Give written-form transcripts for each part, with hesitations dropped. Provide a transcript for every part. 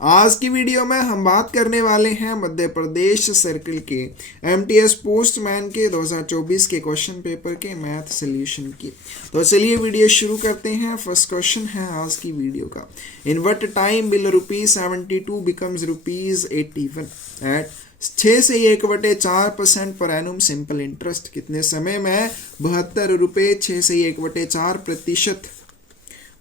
आज की वीडियो में हम बात करने वाले हैं मध्य प्रदेश सर्कल के एमटीएस पोस्टमैन के 2024 के क्वेश्चन पेपर के मैथ सॉल्यूशन की। तो चलिए वीडियो शुरू करते हैं। फर्स्ट क्वेश्चन है आज की वीडियो का, in what time will ₹72 becomes ₹81 at 6 से 1/4% पर एनुम सिंपल इंटरेस्ट। कितने समय में ₹72 6 से 1/4%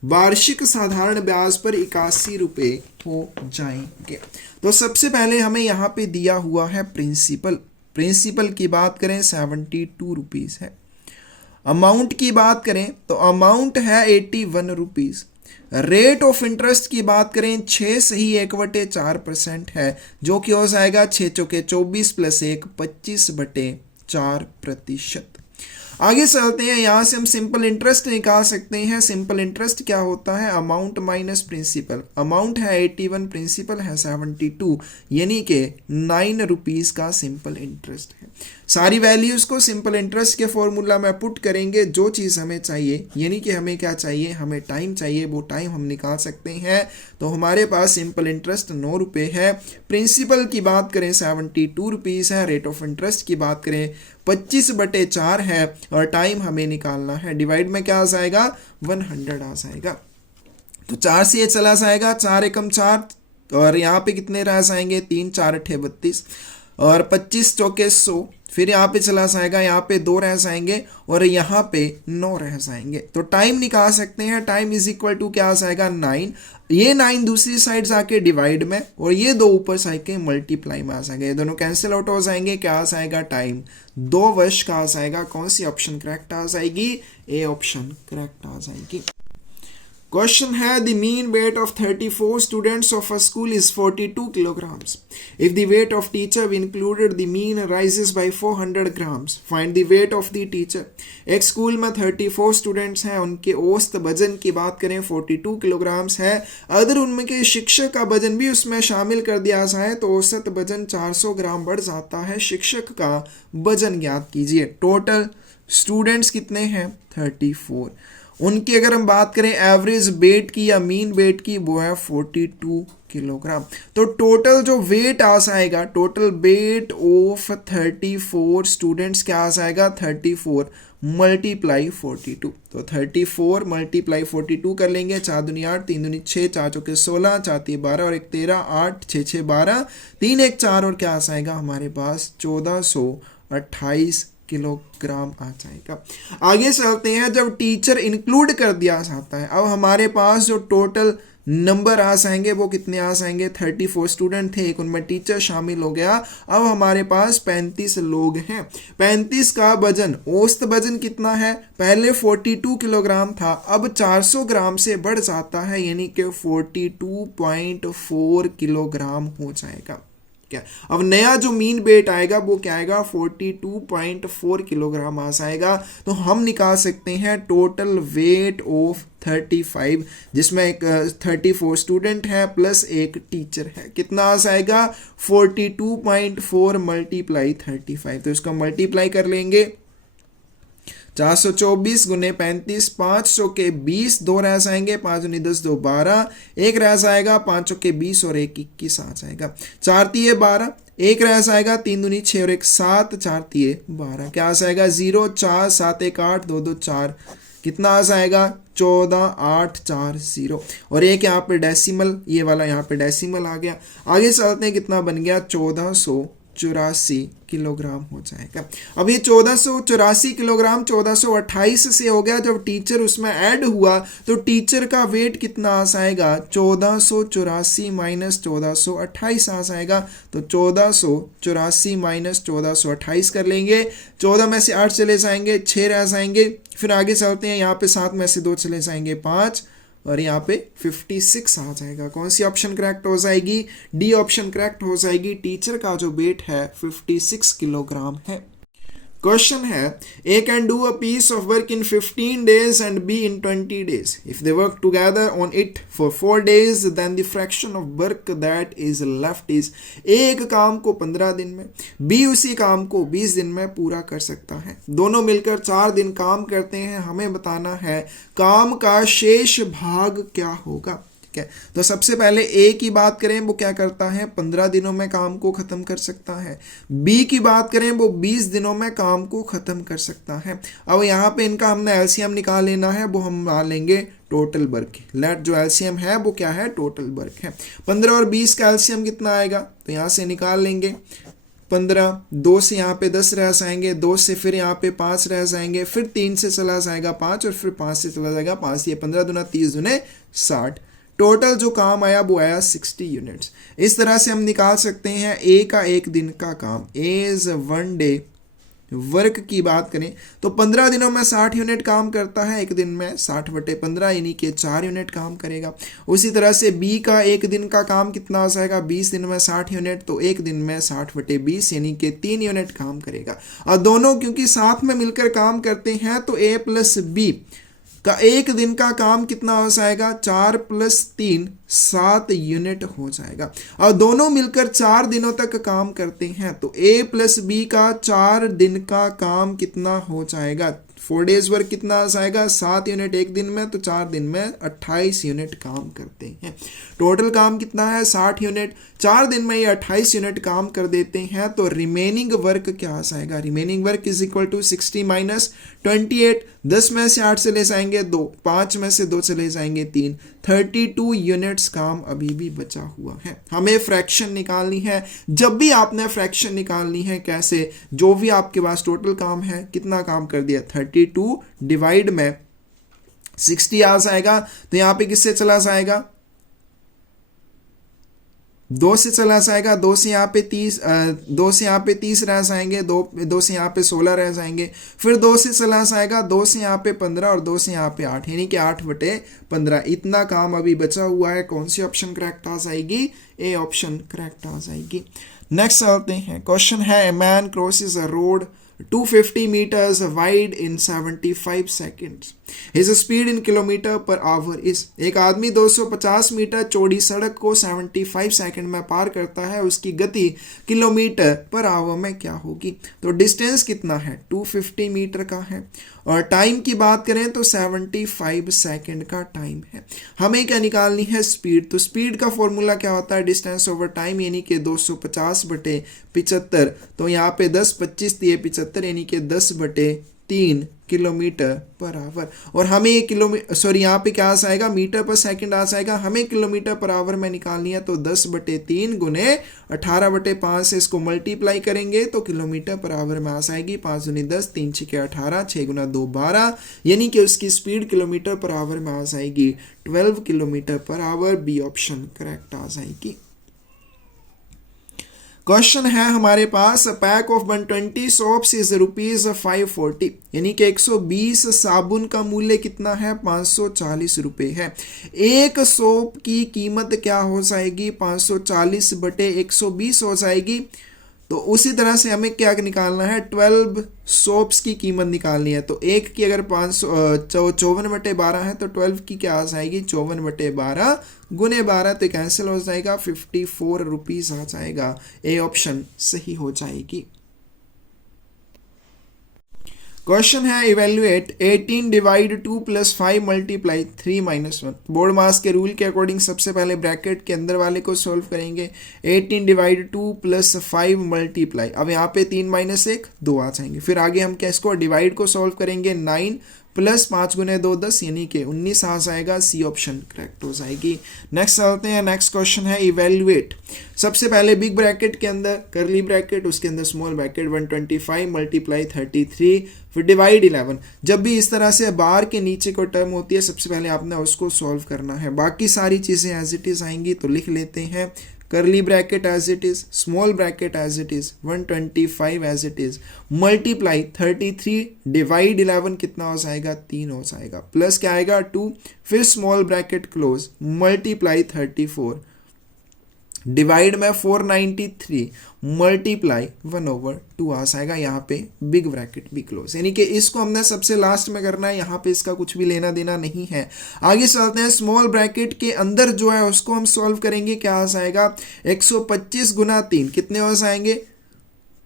वार्षिक साधारण ब्याज पर ₹81 हो जाएंगे। तो सबसे पहले हमें यहाँ पे दिया हुआ है प्रिंसिपल की बात करें ₹72 है। अमाउंट की बात करें तो अमाउंट है ₹81। रेट ऑफ इंटरेस्ट की बात करें 6 से ही 1/4% है, जो कि हो जाएगा 6 चौके 24 प्लस 1 25/4%। आगे चलते हैं, यहां से हम सिंपल इंटरेस्ट निकाल सकते हैं। सिंपल इंटरेस्ट क्या होता है? Amount minus principal. अमाउंट है 81, प्रिंसिपल है 72, यानी कि ₹9 का सिंपल इंटरेस्ट है। सारी वैल्यूज को सिंपल इंटरेस्ट के फॉर्मूला में पुट करेंगे। जो चीज़ हमें चाहिए, यानी कि हमें क्या चाहिए, हमें टाइम चाहिए, वो टाइम हम निकाल सकते हैं। तो हमारे पास सिंपल इंटरेस्ट ₹9 है, प्रिंसिपल की बात करें ₹72 है, रेट ऑफ इंटरेस्ट की बात करें 25/4 है, और टाइम हमें निकालना है। डिवाइड में क्या आ जाएगा? 100 आ जाएगा। तो 4 से ये चला जाएगा, 4 एकम 4, और यहाँ पे कितने रह जाएंगे? 3 4 8 32, और 25 चौके 100। फिर यहाँ पे चला जाएगा, यहाँ पे 2 रह जाएंगे, और यहाँ पे 9 रह जाएंगे। तो टाइम निकाल सकते हैं। टाइम इज इक्वल टू क्या आ जाएगा? 9। ये 9 दूसरी साइड जाके डिवाइड में, और ये 2 ऊपर साइड के मल्टीप्लाई में आ जाएंगे। ये दोनों कैंसिल आउट हो जाएंगे। क्या आ जाएगा? टाइम 2 वर्ष का आ जाएगा। कौन सी ऑप्शन करेक्ट आ जाएगी? ए ऑप्शन करेक्ट आ जाएगी। क्वेश्चन है, the mean weight of 34 students of a school is 42 kilograms. If the weight of teacher included, the mean rises by 400 grams. Find the weight of the teacher. एक school में 34 students हैं, उनके औसत वजन की बात करें 42 किलोग्राम्स है। अगर उनके शिक्षक का वजन भी उसमें शामिल कर दिया जाए तो औसत वजन 400 ग्राम बढ़ जाता है। शिक्षक का वजन ज्ञात कीजिए। टोटल स्टूडेंट्स कितने हैं? 34। उनकी अगर हम बात करें एवरेज वेट की या मीन वेट की, वो है 42 किलोग्राम। तो टोटल जो वेट आ जाएगा, टोटल वेट ऑफ 34 स्टूडेंट्स क्या आ जाएगा? 34 मल्टीप्लाई 42। तो 34 मल्टीप्लाई 42 कर लेंगे। 4 दूनी 8, 3 दूनी 6, 4 चौके 16, 4 तीन 12 और 1 13, 8 6 6 12, 3 1 4, और क्या आ जाएगा हमारे पास? 1428 किलोग्राम आ जाएगा। आगे चलते हैं, जब टीचर इंक्लूड कर दिया जाता है, अब हमारे पास जो टोटल नंबर आ जाएंगे वो कितने आ जाएंगे? 34 स्टूडेंट थे, एक उनमें टीचर शामिल हो गया। अब हमारे पास 35 लोग हैं। 35 का वजन, औसत वजन कितना है? पहले 42 किलोग्राम था, अब 400 ग्राम से बढ़ जाता है, यानी कि 42.4 किलोग्राम हो जाएगा। अब नया जो मीन वेट आएगा वो क्या आएगा? 42.4 किलोग्राम आ जाएगा। तो हम निकाल सकते हैं टोटल वेट ऑफ 35, जिसमें एक 34 स्टूडेंट है प्लस एक टीचर है। कितना आ जाएगा? 42.4 मल्टीप्लाई 35। तो इसको मल्टीप्लाई कर लेंगे। 424 गुने 35, 500 के 20, 2 रह जाएंगे, 5 दूनी 10, 2 12, 1 रह जाएगा, 500 के 20 और 1 21 आ जाएगा। 4 तिये 12, 1 रह जाएगा, 3 दूनी 6 और 1 7, 4 तिये 12, क्या आ जाएगा? 0 4 7 1 8 2 2 4, कितना आ जाएगा? 14840, और एक यहाँ पे डेसिमल, ये वाला यहाँ पे डेसिमल आ गया। आगे चलते हैं, कितना बन गया? 1484 किलोग्राम हो जाएगा। अब ये 1484 किलोग्राम 1428 से हो गया। जब टीचर उसमें ऐड हुआ तो टीचर का वेट कितना आ जाएगा? 1484 माइनस 1428 आ जाएगा। तो 1484 माइनस 1428 कर लेंगे। 14 में से 8 चले जाएंगे, 6 रह जाएंगे। फिर आगे चलते हैं, यहाँ पे 7 में से 2 चले जाएंगे, 5, और यहाँ पे 56 आ जाएगा। कौन सी ऑप्शन करेक्ट हो जाएगी? डी ऑप्शन करेक्ट हो जाएगी। टीचर का जो वेट है 56 किलोग्राम है। क्वेश्चन है, A can do a piece of work in 15 days and B in 20 days. If they work together on it for 4 days, then the fraction of work that is left is, A एक काम को 15 दिन में, B उसी काम को 20 दिन में पूरा कर सकता है। दोनों मिलकर 4 दिन काम करते हैं। हमें बताना है काम का शेष भाग क्या होगा। ठीक है। तो सबसे पहले ए की बात करें, वो क्या करता है, 15 दिनों में काम को खत्म कर सकता है। बी की बात करें, वो 20 दिनों में काम को खत्म कर सकता है। अब यहाँ पे इनका हमने एलसीएम निकाल लेना है, वो हम मान लेंगे टोटल वर्क। लेट जो एलसीएम है वो क्या है, टोटल वर्क है। 15 और 20 का एलसीएम कितना आएगा, तो यहाँ से निकाल लेंगे 15, 2 से यहाँ पे 10 रह जाएंगे, 2 से फिर यहाँ पे 5 रह जाएंगे, फिर 3 से चला जाएगा 5 और फिर 5 से चला जाएगा 5, ये 15 दूना 30 दूने 60। टोटल जो काम आया वो आया 60 यूनिट्स। इस तरह से हम निकाल सकते हैं ए का एक दिन का काम, एज 1 डे वर्क की बात करें तो 15 दिनों में 60 यूनिट काम करता है, एक दिन में 60/15 यानी कि 4 यूनिट काम करेगा। उसी तरह से बी का एक दिन का काम कितना आ जाएगा, 20 दिन में 60 यूनिट, तो एक दिन में 60/20 यानी कि 3 यूनिट काम करेगा। और दोनों क्योंकि साथ में मिलकर काम करते हैं तो ए प्लस बी का एक दिन का काम कितना हो जाएगा, 4 + 3 7 यूनिट हो जाएगा। और दोनों मिलकर 4 दिनों तक काम करते हैं तो ए प्लस बी का 4 दिन का काम कितना हो जाएगा, 4 डेज वर्क कितना आ जाएगा, 7 यूनिट एक दिन में, तो 4 दिन में 28 यूनिट काम करते हैं। टोटल काम कितना है, 60 यूनिट, 4 दिन में ये 28 यूनिट काम कर देते हैं। तो रिमेनिंग वर्क क्या आ जाएगा, remaining work is equal to 60 - 28, 10 में से 8 चले जाएंगे 2, 5 में से 2 चले जाएंगे 3, 32 यूनिट्स काम अभी भी बचा हुआ है। हमें फ्रैक्शन निकालनी है। जब भी आपने फ्रैक्शन निकालनी है, कैसे, जो भी आपके पास टोटल काम है, कितना काम कर दिया, 32 डिवाइड में 60 आ जाएगा, तो यहाँ पे किससे चला जाएगा, 2 से चला जाएगा, 2 से यहाँ पे 30, 2 से यहाँ पे 30 रह जाएंगे, 2 से यहाँ पे 16 रह जाएंगे, फिर 2 से चला जाएगा, 2 से यहाँ पे 15 और 2 से यहाँ पे 8 यानी कि 8/15। इतना काम अभी बचा हुआ है। कौन सी ऑप्शन करेक्ट आ जाएगी, ए ऑप्शन करेक्ट आ जाएगी। नेक्स्ट चलते हैं, क्वेश्चन है, a man crosses a road 250 meters wide in 75 seconds. His speed in km/h is, एक आदमी 250 मीटर चौड़ी सड़क को 75 सेकंड में पार करता है, उसकी गति km/h में क्या होगी। तो डिस्टेंस कितना है, 250 मीटर का है, और टाइम की बात करें तो 75 सेकंड का टाइम है। हमें क्या निकालनी है, स्पीड। तो स्पीड का फॉर्मूला क्या होता है, डिस्टेंस ओवर टाइम यानी कि 250/75। तो यहाँ पे 10 25 दिए 75 यानी कि 10/3 km/h। और हमें ये यहाँ पे क्या आ जाएगा, मीटर पर सेकंड आ जाएगा। हमें km/h में निकालनी है, तो 10/3 गुने 18/5 से इसको मल्टीप्लाई करेंगे तो km/h में आ जाएगी। 5 दूनी 10, 3 छके 18, 6 गुना 2 12, यानी कि उसकी स्पीड km/h में आ जाएगी 12 km/h। बी ऑप्शन करेक्ट आ जाएगी। क्वेश्चन है हमारे पास, पैक ऑफ 120 सोप्स इज ₹540, यानी कि 120 साबुन का मूल्य कितना है, 540 रुपये है। एक सोप की कीमत क्या हो जाएगी, 540/120 हो जाएगी। तो उसी तरह से हमें क्या निकालना है, 12 सोप्स की कीमत निकालनी है। तो एक की अगर 54/12 है तो 12 की क्या आ जाएगी, 54/12 गुने 12, तो कैंसिल हो जाएगा, 54 रुपीज आ जाएगा। ए ऑप्शन सही हो जाएगी। क्वेश्चन है, इवेल्युएट 18 डिवाइड 2 + 5 × 3 - 1। बोर्ड मास के रूल के अकॉर्डिंग सबसे पहले ब्रैकेट के अंदर वाले को सॉल्व करेंगे। 18 डिवाइड 2 + 5 मल्टीप्लाई, अब यहाँ पे 3 - 1 2 आ जाएंगे। फिर आगे हम क्या इसको डिवाइड को सॉल्व करेंगे, 9 + 5 × 2 10 यानी कि 19 आ जाएगा। सी ऑप्शन करेक्ट हो जाएगी। नेक्स्ट चलते हैं, नेक्स्ट क्वेश्चन है, इवेल्युएट। सबसे पहले बिग ब्रैकेट के अंदर करली ब्रैकेट, उसके अंदर स्मॉल ब्रैकेट, 125 × 33, फिर डिवाइड 11। जब भी इस तरह से बार के नीचे कोई टर्म होती है, सबसे पहले आपने उसको सॉल्व करना है। बाकी सारी चीज़ें एज इट इज़ आएंगी, तो लिख लेते हैं, curly bracket as it is, small bracket as it is, 125 as it is, multiply 33 divide 11 कितना हो जाएगा, 3 हो जाएगा, प्लस क्या आएगा 2, फिर small bracket close, multiply 34 divide में 493 मल्टीप्लाई 1/2 आ जाएगा। यहाँ पे बिग ब्रैकेट भी क्लोज, यानी कि इसको हमने सबसे लास्ट में करना है, यहाँ पे इसका कुछ भी लेना देना नहीं है। आगे चलते हैं, स्मॉल ब्रैकेट के अंदर जो है उसको हम सॉल्व करेंगे, क्या आ जाएगा, 125 × 3 कितने हो जाएंगे,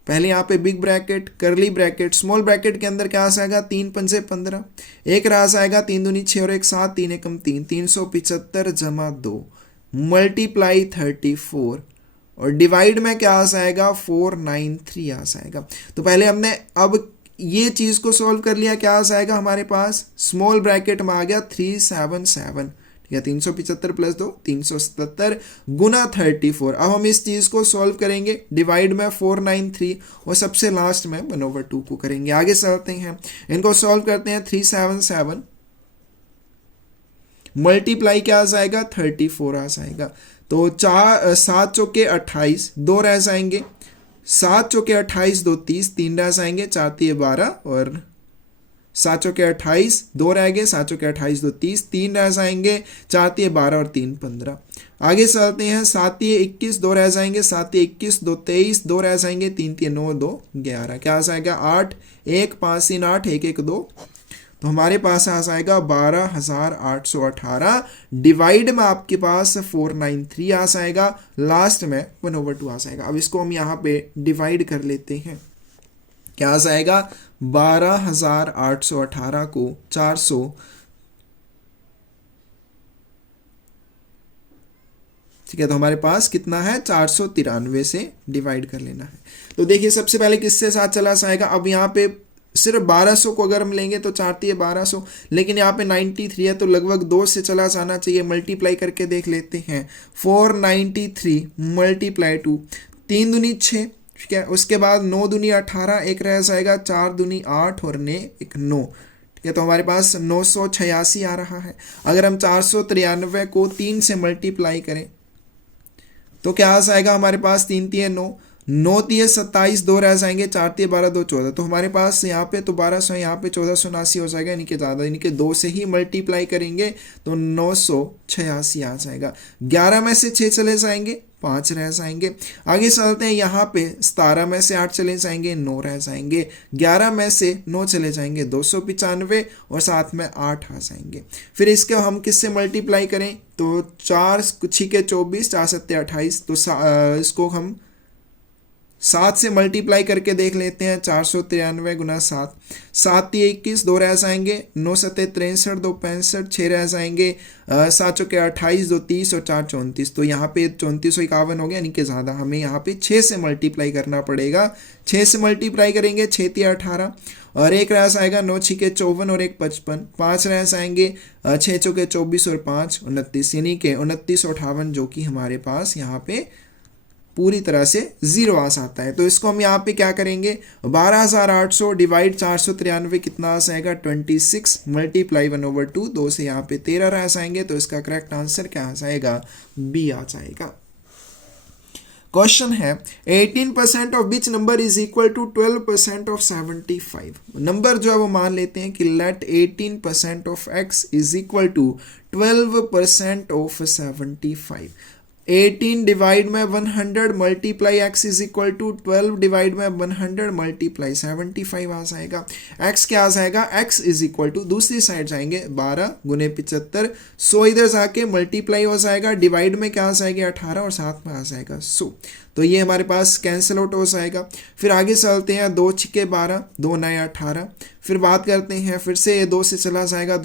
पहले यहाँ पे बिग ब्रैकेट, करली ब्रैकेट, स्मॉल ब्रैकेट के अंदर क्या आ जाएगा, 3 पंजे 15, एक रहा जाएगा 3 दूनी 6 और 1 7, 3 एकम 3, 375 जमा 2 मल्टीप्लाई 34 और डिवाइड में क्या आ जाएगा 493 आ जाएगा। तो पहले हमने अब ये चीज को सॉल्व कर लिया, क्या आ जाएगा हमारे पास, स्मॉल ब्रैकेट में आ गया 377, ठीक है, 375 प्लस 2 377 गुना 34। अब हम इस चीज को सॉल्व करेंगे, डिवाइड में 493 और सबसे लास्ट में 1/2 को करेंगे। आगे चलते हैं, इनको सॉल्व करते हैं, 377 मल्टीप्लाई क्या आ जाएगा 34 आ जाएगा। तो 7 चौके 28, 2 रह जाएंगे, 7 चौके 28 2 30, 3 रह जाएंगे, 4 3 12 और 7 चौके 28, 2 रह गए, 7 चौके 28 2 30, 3 रह जाएंगे, 4 3 12 और 3 15। आगे चलते हैं, 7 3 21, 2 रह जाएंगे, 7 3 21 2 23, 2 रह जाएंगे, 3 3 9 2 11, क्या आ जाएगा 8 1 5 3 8 1 1 2। तो हमारे पास आ जाएगा 12,818, डिवाइड में आपके पास 493 आ जाएगा, लास्ट में 1/2 आ जाएगा। अब इसको हम यहाँ पे डिवाइड कर लेते हैं, क्या आ जाएगा 12,818 को 400, ठीक है, तो हमारे पास कितना है 493 से डिवाइड कर लेना है। तो देखिए सबसे पहले किससे साथ चला जाएगा, अब यहाँ पे सिर्फ 1200 को अगर हम लेंगे तो 4 3 1200, लेकिन यहाँ पे 93 है तो लगभग 2 से चला जाना चाहिए, मल्टीप्लाई करके देख लेते हैं, 493 मल्टीप्लाई 2, 3 दूनी 6, ठीक है, उसके बाद 9 दूनी 18, एक रह जाएगा, 4 दूनी 8 और ने एक 9, ठीक है, तो हमारे पास 986 आ रहा है। अगर हम 493 को 3 से मल्टीप्लाई करें तो क्या आ जाएगा हमारे पास, 3 3 9, 9 3 27, 2 रह जाएंगे, 4 3 12 2 14, तो हमारे पास यहाँ पे तो 1200, यहाँ पे 1479 हो जाएगा, यानी कि ज़्यादा, यानी कि 2 से ही मल्टीप्लाई करेंगे तो 986 आ जाएगा। 11 में से 6 चले जाएंगे, 5 रह जाएंगे। आगे चलते हैं, यहाँ पे 17 में से 8 चले जाएंगे, 9 रह जाएंगे, 11 में से 9 चले जाएंगे, 295 और साथ में 8 आ जाएंगे। फिर इसके हम किससे मल्टीप्लाई करें, तो 4 6 के 24, 4 7 28, तो इसको हम 7 से मल्टीप्लाई करके देख लेते हैं, 493 गुना 7, 7 3 21, 2 रह जाएंगे, 9 7 63 2 65, 6 रह जाएंगे, 7 चौके 28 2 30 और 4 34, तो यहाँ पे 3451 हो गया, यानी कि ज़्यादा, हमें यहाँ पे 6 से मल्टीप्लाई करना पड़ेगा। 6 से मल्टीप्लाई करेंगे, 6 3 18 और एक रह जाएगा, 9 6 के 54 और एक 55, 5 रह जाएंगे, 6 चौके 24 और 5 29, यानी कि 2958, जो कि हमारे पास यहाँ पे पूरी तरह से 0 आ जाता है। तो इसको हम यहाँ पे क्या करेंगे, 12,800 डिवाइड 493 कितना आ जाएगा 26 मल्टीप्लाई 1/2, 2 से यहाँ पे 13 रह जाएंगे, तो इसका करेक्ट आंसर क्या आ जाएगा, बी आ जाएगा। क्वेश्चन है 18% of which number is equal to 12% of 75। Number जो है वो मान लेते हैं कि let 18% of x is equal to 12% of 75। 18 divide में 100 multiply x is equal to 12 divide में 100 मल्टीप्लाई 75 आ जाएगा। x क्या आ जाएगा, x इज इक्वल टू, दूसरी साइड जाएंगे 12 गुने 75, 100 इधर जाके मल्टीप्लाई हो जाएगा, डिवाइड में क्या आ जाएगा 18 और साथ में आ जाएगा 100, तो ये हमारे पास कैंसिल आउट हो जाएगा। फिर आगे चलते हैं, 2 6 12, 2 9 18, फिर बात करते हैं, फिर से ये 2 से चला जाएगा,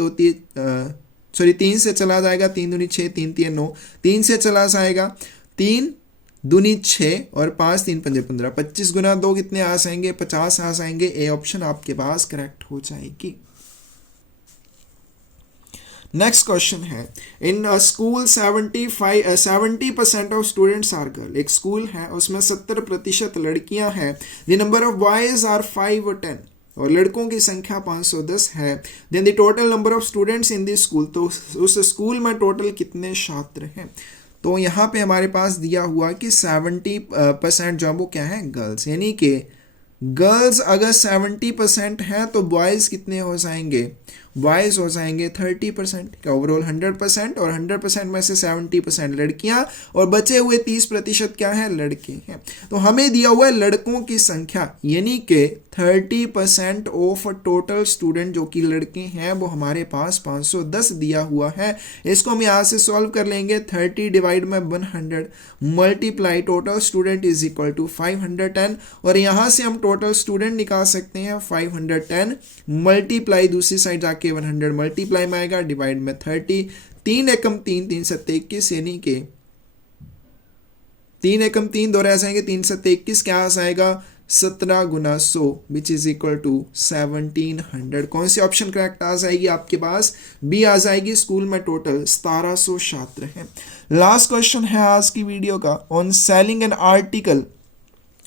3 से चला जाएगा, 3 दूनी 6, 3 3 9, 3 से चला जाएगा, 3 दूनी 6 और 5 3 5 15, 25 गुना 2 कितने आ जाएंगे, 50 आ जाएंगे। ए ऑप्शन आपके पास करेक्ट हो जाएगी। नेक्स्ट क्वेश्चन है, in school 70% of students are girl. एक स्कूल है, उसमें 70% लड़कियां हैं। The number of boys are 5 और 10 और लड़कों की संख्या 510 है। Then the total number of students in this school, तो उस स्कूल में टोटल कितने छात्र हैं। तो यहाँ पे हमारे पास दिया हुआ कि 70% जो वो क्या है गर्ल्स, यानी कि गर्ल्स अगर 70% हैं तो बॉयज़ कितने हो जाएंगे, बॉयज़ हो जाएंगे 30%, ओवरऑल 100%, और 100% में से 70% लड़कियां और बचे हुए 30% क्या है, लड़के हैं। तो हमें दिया हुआ है लड़कों की संख्या, यानी कि 30% ऑफ टोटल स्टूडेंट जो कि लड़के हैं वो हमारे पास 510 दिया हुआ है। इसको हम यहाँ से सॉल्व कर लेंगे। 30 डिवाइड में 100 multiply total student is equal to 510, और यहाँ से हम टोटल स्टूडेंट निकाल सकते हैं 510 मल्टीप्लाई दूसरी साइड जाके 100 मल्टीप्लाई में आएगा डिवाइड में 30। 3 एकम 3, 3 सत्ते 21, यानी कि 3 एकम 3 दो रह जाएंगे, 3 सत्ते 21, क्या आ जाएगा 17 गुना 100 विच इज इक्वल टू 1700। कौन सी ऑप्शन करेक्ट आ जाएगी आपके पास, बी आ जाएगी। स्कूल में टोटल 1700 छात्र हैं। लास्ट क्वेश्चन है आज की वीडियो का, on selling an article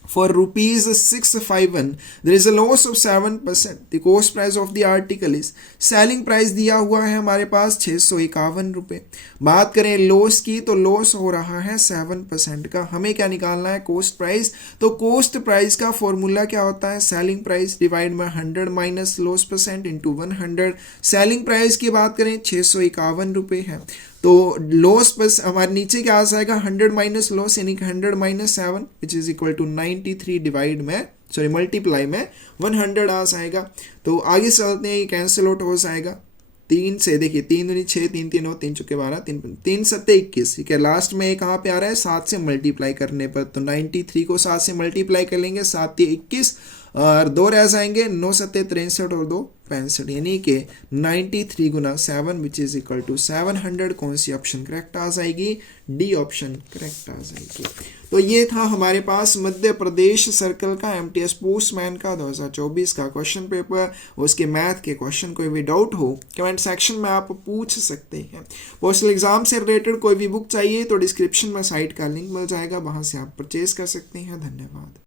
for rupees 651 there is a loss of 7%, the cost price of the article is, selling price दिया हुआ है हमारे पास 651 रुपये। बात करें लॉस की तो लॉस हो रहा है 7% का। हमें क्या निकालना है, कोस्ट प्राइस। तो कोस्ट प्राइस का फॉर्मूला क्या होता है, सेलिंग प्राइस डिवाइड में 100 minus loss percent into 100। Selling price की बात करें 651 रुपये है, तो लॉस बस हमारे नीचे क्या आ जाएगा 100 माइनस लॉस, यानी कि 100 minus 7 which is equal to 93 divide में मल्टीप्लाई में 100 आ जाएगा। तो आगे चलते हैं, ये कैंसिल आउट हो जाएगा। 3 से देखिए 3 दूनी 6, 3 3 3 चुके 12, 3 सत्ते 21, ठीक है। लास्ट में ये कहाँ पे आ रहा है, 7 से मल्टीप्लाई करने पर, तो 93 को 7 से मल्टीप्लाई कर लेंगे, 7 21 और 2 रह जाएंगे, 9 सत्ते 63 और 2 65, यानी कि 93 गुना 7 विच इज इक्वल टू 700। कौन सी ऑप्शन करेक्ट आ जाएगी, डी ऑप्शन करेक्ट आ जाएगी। तो ये था हमारे पास मध्य प्रदेश सर्कल का एमटीएस पोस्टमैन का 2024 का क्वेश्चन पेपर। उसके मैथ के क्वेश्चन, कोई भी डाउट हो कमेंट सेक्शन में आप पूछ सकते हैं। पोस्टल एग्जाम से रिलेटेड कोई भी बुक चाहिए तो डिस्क्रिप्शन में साइट का लिंक मिल जाएगा, वहां से आप परचेज कर सकते हैं। धन्यवाद।